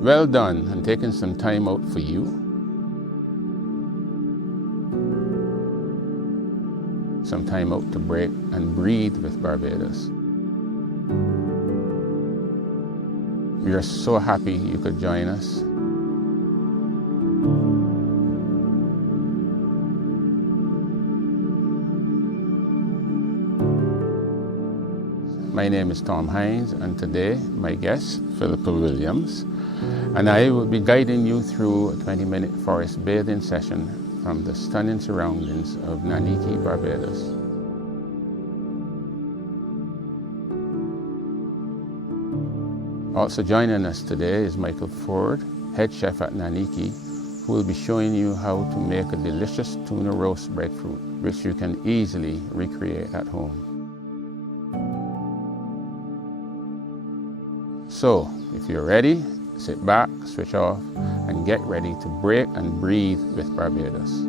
Well done and taking some time out for you. Some time out to break and breathe with Barbados. We are so happy you could join us. My name is Tom Hines, and today my guest, Philippa Williams, and I will be guiding you through a 20-minute forest bathing session from the stunning surroundings of Naniki, Barbados. Also joining us today is Michael Ford, head chef at Naniki, who will be showing you how to make a delicious tuna roast breadfruit, which you can easily recreate at home. So, if you're ready, sit back, switch off, and get ready to break and breathe with Barbados.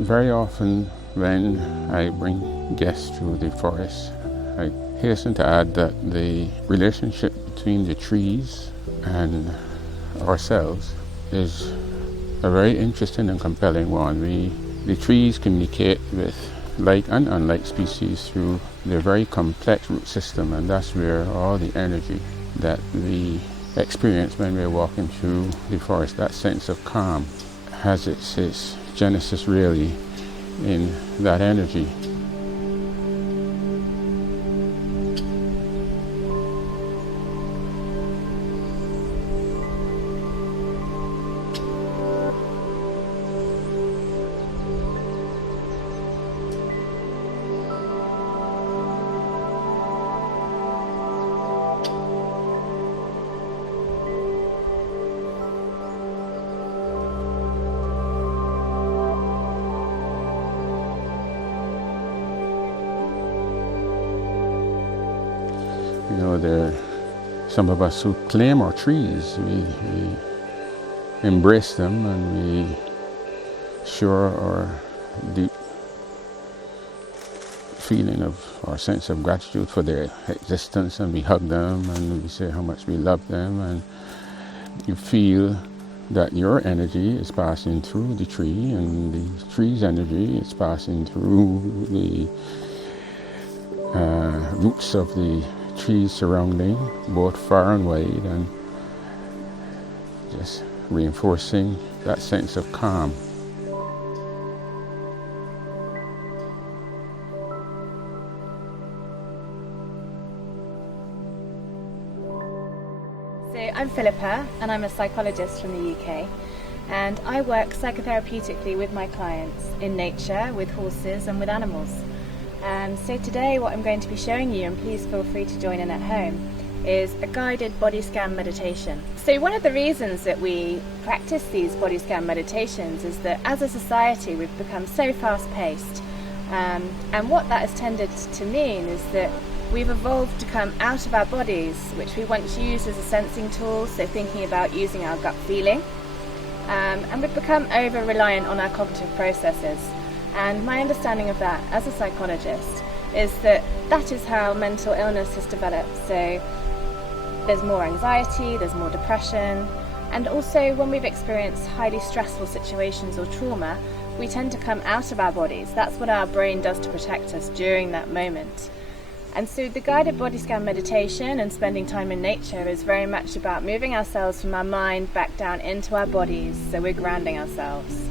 Very often when I bring guests through the forest, I hasten to add that the relationship between the trees and ourselves is a very interesting and compelling one. The trees communicate with like and unlike species through their very complex root system, and that's where all the energy that we experience when we're walking through the forest, that sense of calm, has its genesis really in that energy. You know, there are some of us who claim our trees. We embrace them and we show our deep feeling of our sense of gratitude for their existence, and we hug them and we say how much we love them. you feel that your energy is passing through the tree, and the tree's energy is passing through the roots of the trees surrounding, both far and wide, and just reinforcing that sense of calm. So I'm Philippa, and I'm a psychologist from the UK, and I work psychotherapeutically with my clients in nature, with horses and with animals. So today what I'm going to be showing you, and please feel free to join in at home, is a guided body scan meditation. So one of the reasons that we practice these body scan meditations is that as a society we've become so fast-paced, and what that has tended to mean is that we've evolved to come out of our bodies, which we once used as a sensing tool, so thinking about using our gut feeling, and we've become over-reliant on our cognitive processes. And my understanding of that as a psychologist is that that is how mental illness has developed. So there's more anxiety, there's more depression, and also when we've experienced highly stressful situations or trauma, we tend to come out of our bodies. That's what our brain does to protect us during that moment. And so the guided body scan meditation and spending time in nature is very much about moving ourselves from our mind back down into our bodies, so we're grounding ourselves.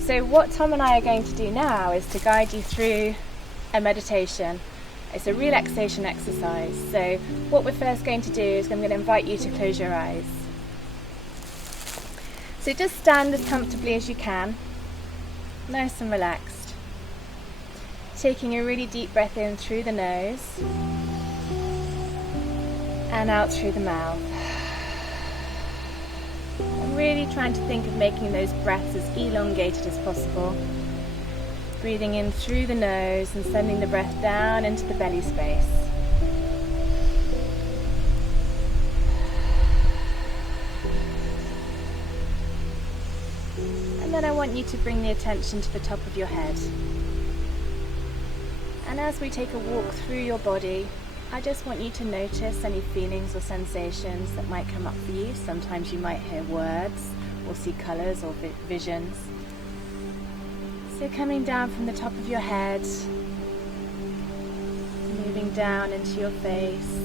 So what Tom and I are going to do now is to guide you through a meditation. It's a relaxation exercise. So what we're first going to do is I'm going to invite you to close your eyes. So just stand as comfortably as you can, nice and relaxed. Taking a really deep breath in through the nose and out through the mouth. I'm really trying to think of making those breaths as elongated as possible. Breathing in through the nose and sending the breath down into the belly space. And then I want you to bring the attention to the top of your head. And as we take a walk through your body, I just want you to notice any feelings or sensations that might come up for you. Sometimes you might hear words or see colours or visions. So coming down from the top of your head, moving down into your face,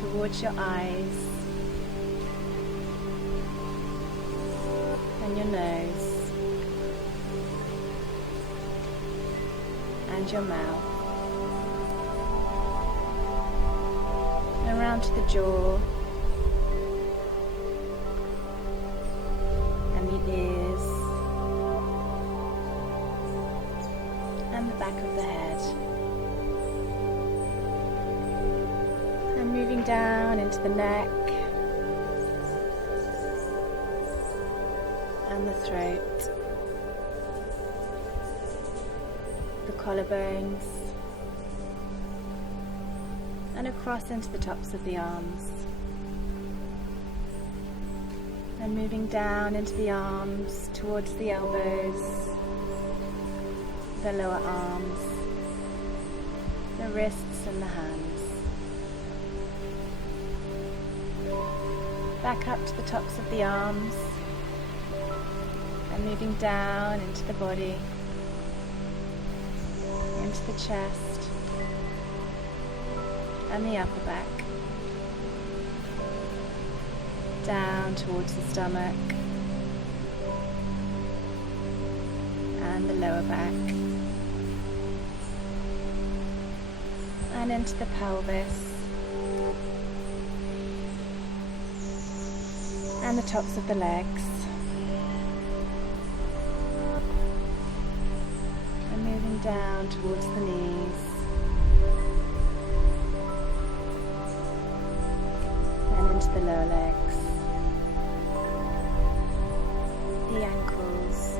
towards your eyes, and your nose, and your mouth. Around to the jaw and the ears and the back of the head, and moving down into the neck and the throat, the collarbones, and across into the tops of the arms, and moving down into the arms towards the elbows, the lower arms, the wrists and the hands, back up to the tops of the arms, and moving down into the body, into the chest and the upper back, down towards the stomach and the lower back, and into the pelvis and the tops of the legs, and moving down towards the knees, into the lower legs, the ankles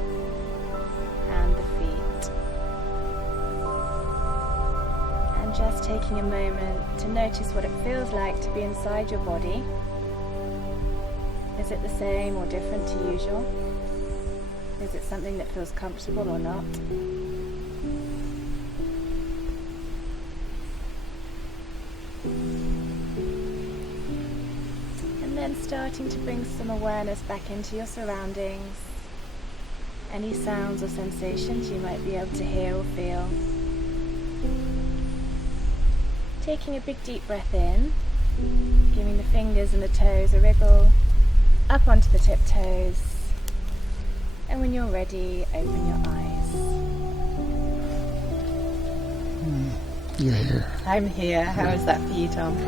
and the feet, and just taking a moment to notice what it feels like to be inside your body. Is it the same or different to usual? Is it something that feels comfortable or not? starting to bring some awareness back into your surroundings. Any sounds or sensations you might be able to hear or feel. Taking a big deep breath in, giving the fingers and the toes a wriggle up onto the tiptoes, and when you're ready, open your eyes. You're here. I'm here. How is that for you, Tom?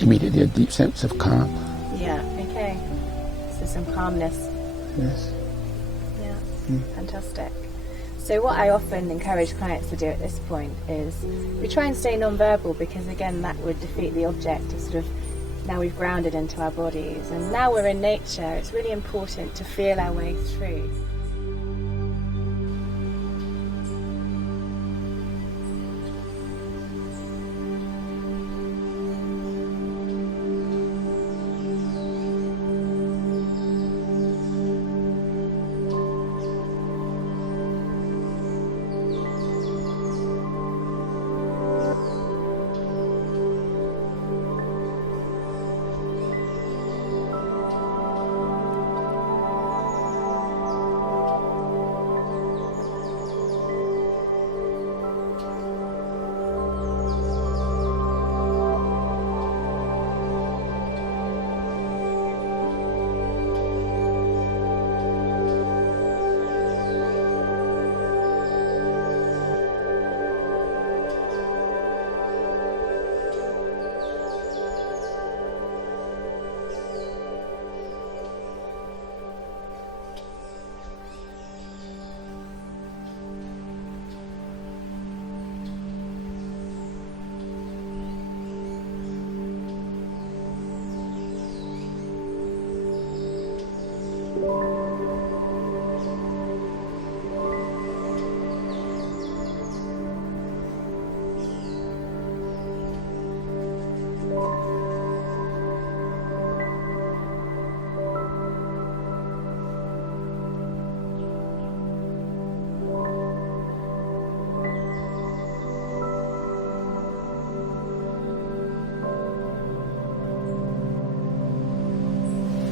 Immediately a deep sense of calm. Yeah, okay. So some calmness. Yes. Yeah, fantastic. So what I often encourage clients to do at this point is we try and stay non-verbal, because again that would defeat the object of sort of, now we've grounded into our bodies and now we're in nature. It's really important to feel our way through.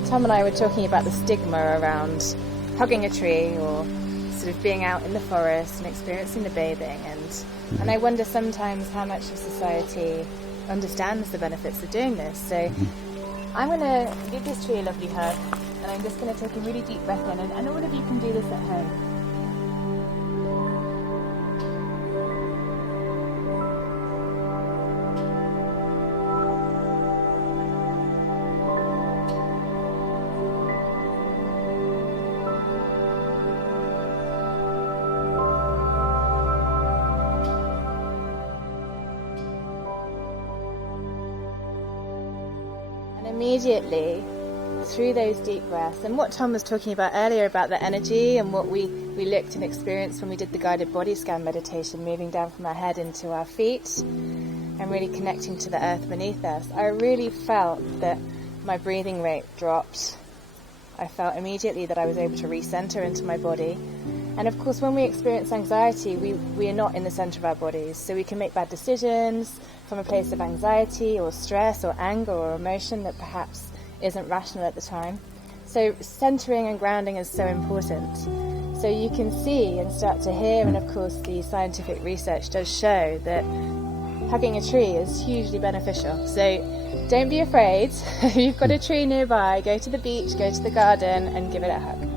Tom and I were talking about the stigma around hugging a tree or sort of being out in the forest and experiencing the bathing, and I wonder sometimes how much of society understands the benefits of doing this. So I'm going to give this tree a lovely hug, and I'm just going to take a really deep breath in, and all of you can do this at home. Immediately, through those deep breaths, and what Tom was talking about earlier about the energy and what we looked and experienced when we did the guided body scan meditation, moving down from our head into our feet and really connecting to the earth beneath us, I really felt that my breathing rate dropped. I felt immediately that I was able to recenter into my body. And of course, when we experience anxiety, we are not in the center of our bodies, so we can make bad decisions from a place of anxiety or stress or anger or emotion that perhaps isn't rational at the time. So centering and grounding is so important. So you can see and start to hear, and of course the scientific research does show that hugging a tree is hugely beneficial. So don't be afraid. If you've got a tree nearby, go to the beach, go to the garden and give it a hug.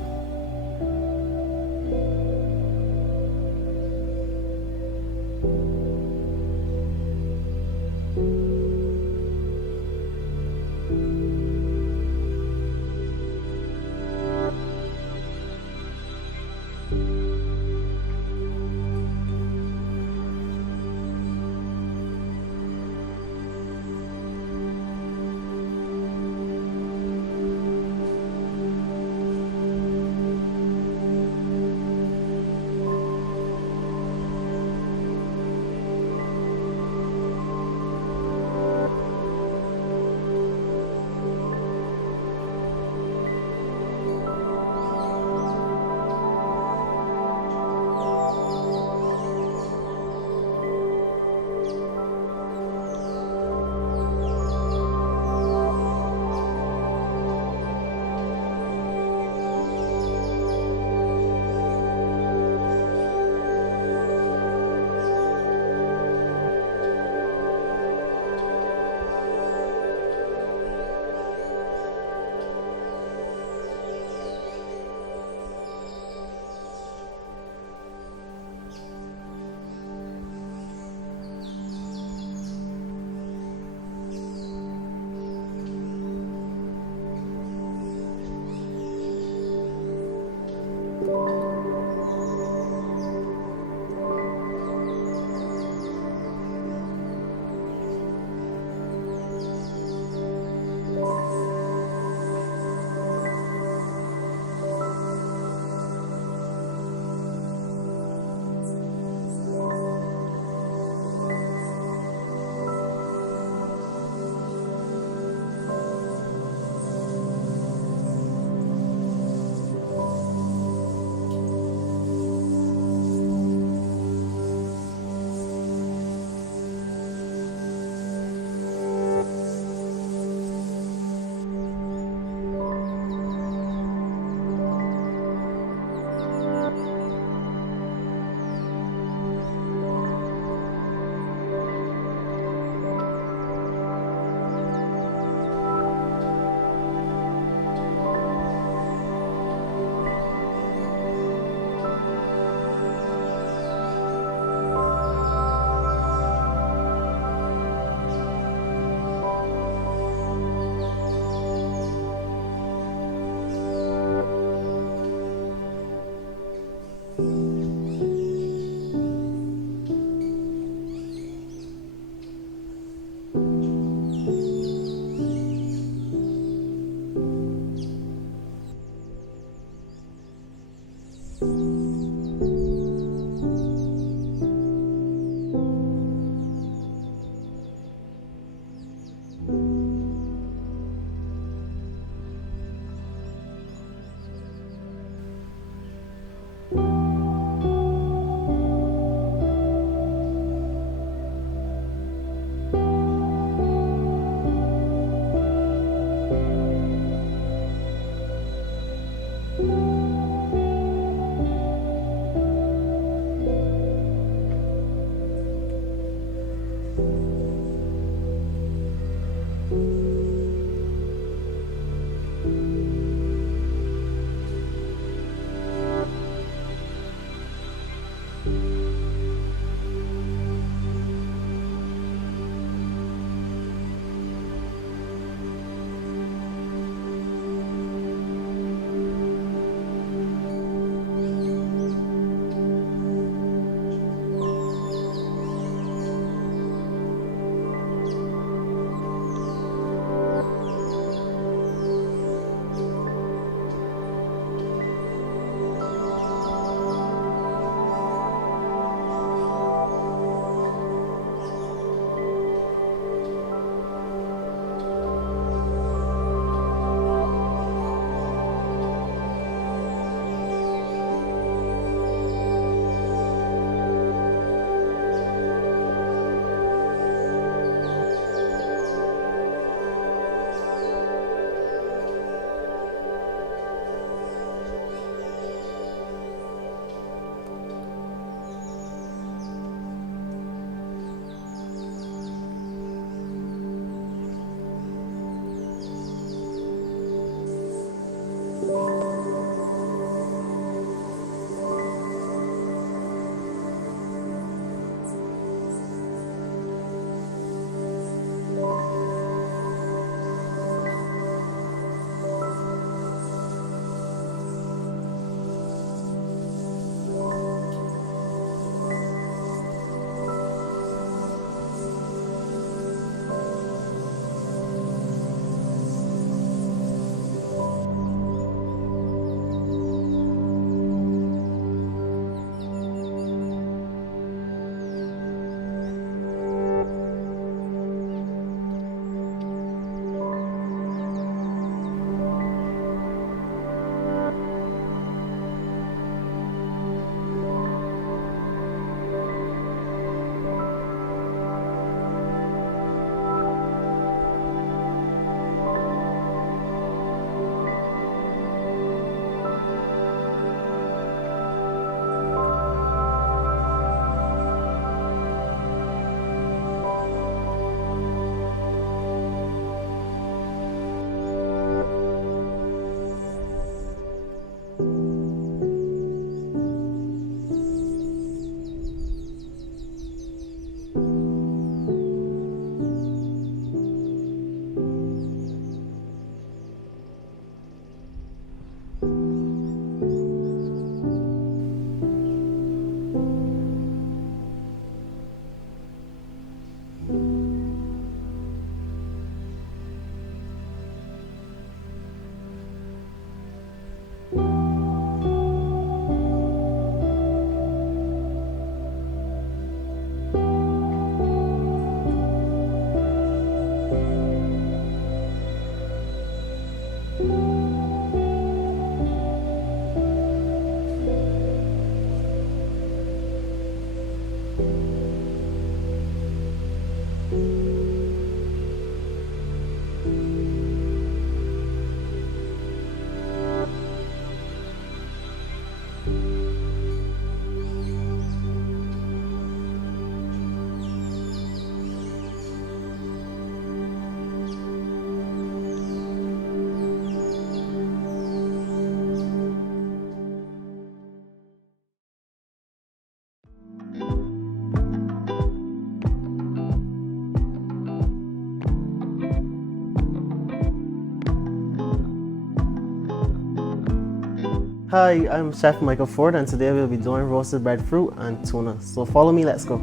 Hi, I'm Chef Michael Ford, and today we'll be doing roasted breadfruit and tuna. So follow me, let's go.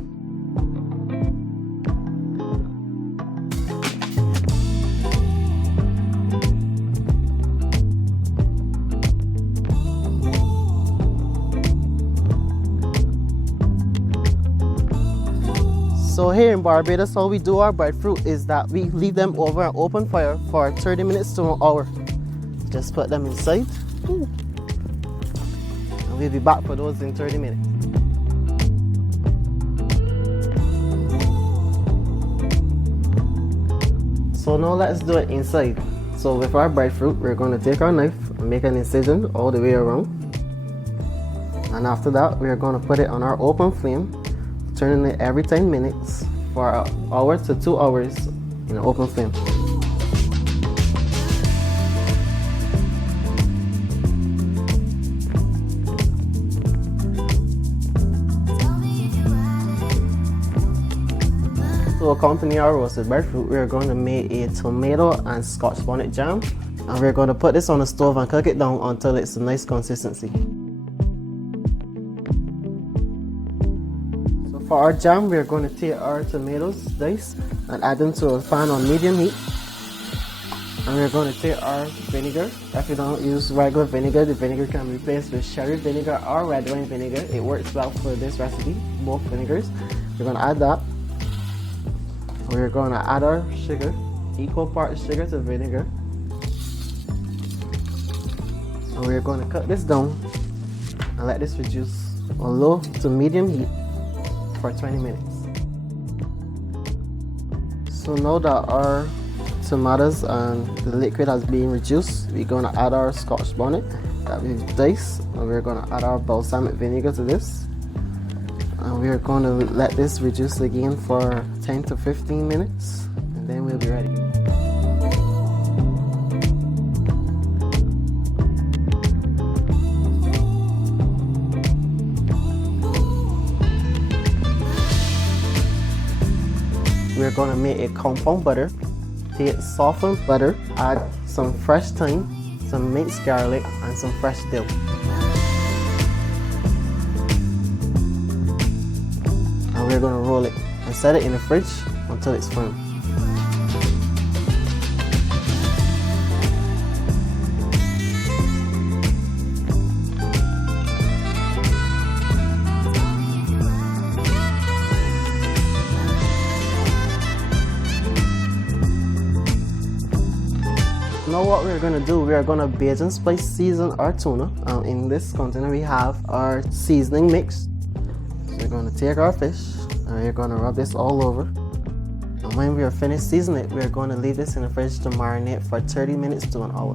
So here in Barbados, how we do our breadfruit is that we leave them over an open fire for 30 minutes to an hour. Just put them inside. And we'll be back for those in 30 minutes. So now let's do it inside. So with our breadfruit, we're going to take our knife and make an incision all the way around. And after that, we're going to put it on our open flame, turning it every 10 minutes for an hour to 2 hours in an open flame. To accompany our roasted breadfruit, we are going to make a tomato and Scotch bonnet jam, and we're going to put this on the stove and cook it down until it's a nice consistency. So for our jam, we're going to take our tomatoes diced and add them to a pan on medium heat, and we're going to take our vinegar. If you don't use regular vinegar, the vinegar can be replaced with sherry vinegar or red wine vinegar. It works well for this recipe, both vinegars. We're going to add that. We're going to add our sugar, equal parts sugar to vinegar. And we're going to cut this down and let this reduce on low to medium heat for 20 minutes. So now that our tomatoes and the liquid has been reduced, we're going to add our Scotch bonnet that we've diced, and we're going to add our balsamic vinegar to this. And we're going to let this reduce again for 10 to 15 minutes, and then we'll be ready. We're going to make a compound butter. Take softened butter, add some fresh thyme, some minced garlic, and some fresh dill. And we're going to roll it and set it in the fridge until it's firm. Now what we're going to do, we are going to Bajan spice season our tuna. In this container we have our seasoning mix. So we're going to take our fish and we're going to rub this all over. And when we are finished seasoning it, we're going to leave this in the fridge to marinate for 30 minutes to an hour.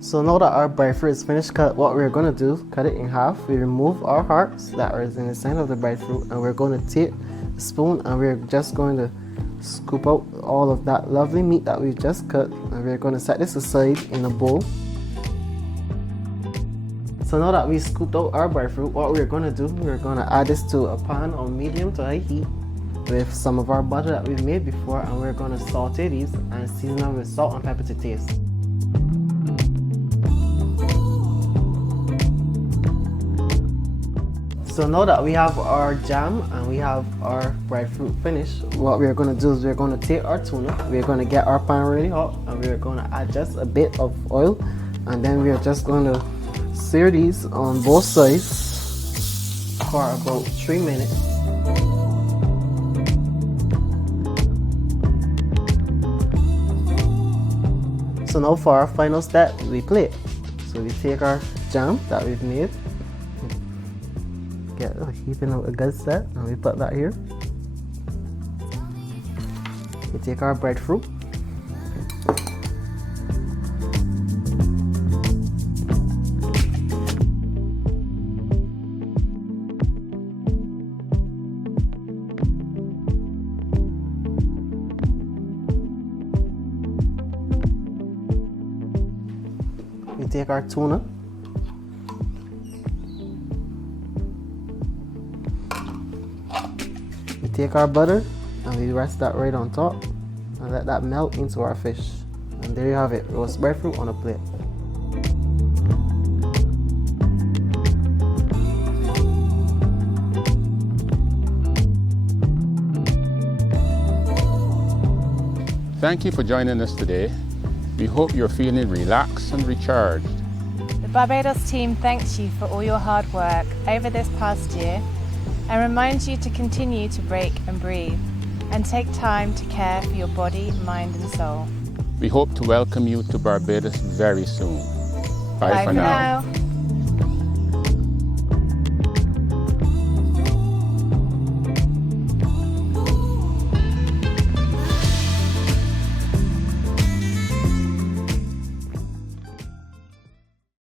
So now that our breadfruit is finished cut, what we're going to do, cut it in half. We remove our hearts that are in the center of the breadfruit, and we're going to take a spoon and we're just going to scoop out all of that lovely meat that we just cut, and we're going to set this aside in a bowl. So now that we scooped out our breadfruit, what we're going to do, we're going to add this to a pan on medium to high heat with some of our butter that we've made before, and we're going to saute these and season them with salt and pepper to taste. So now that we have our jam and we have our breadfruit finished, what we're going to do is we're going to take our tuna, we're going to get our pan really hot, and we're going to add just a bit of oil, and then we're just going to sear these on both sides for about 3 minutes. So now for our final step, we plate. So we take our jam that we've made, get heaping out a good set, and we put that here. We take our breadfruit, we take our tuna, we take our butter and we rest that right on top and let that melt into our fish. And there you have it, roast breadfruit on a plate. Thank you for joining us today. We hope you're feeling relaxed and recharged. The Barbados team thanks you for all your hard work over this past year and reminds you to continue to break and breathe and take time to care for your body, mind and soul. We hope to welcome you to Barbados very soon. Bye for now.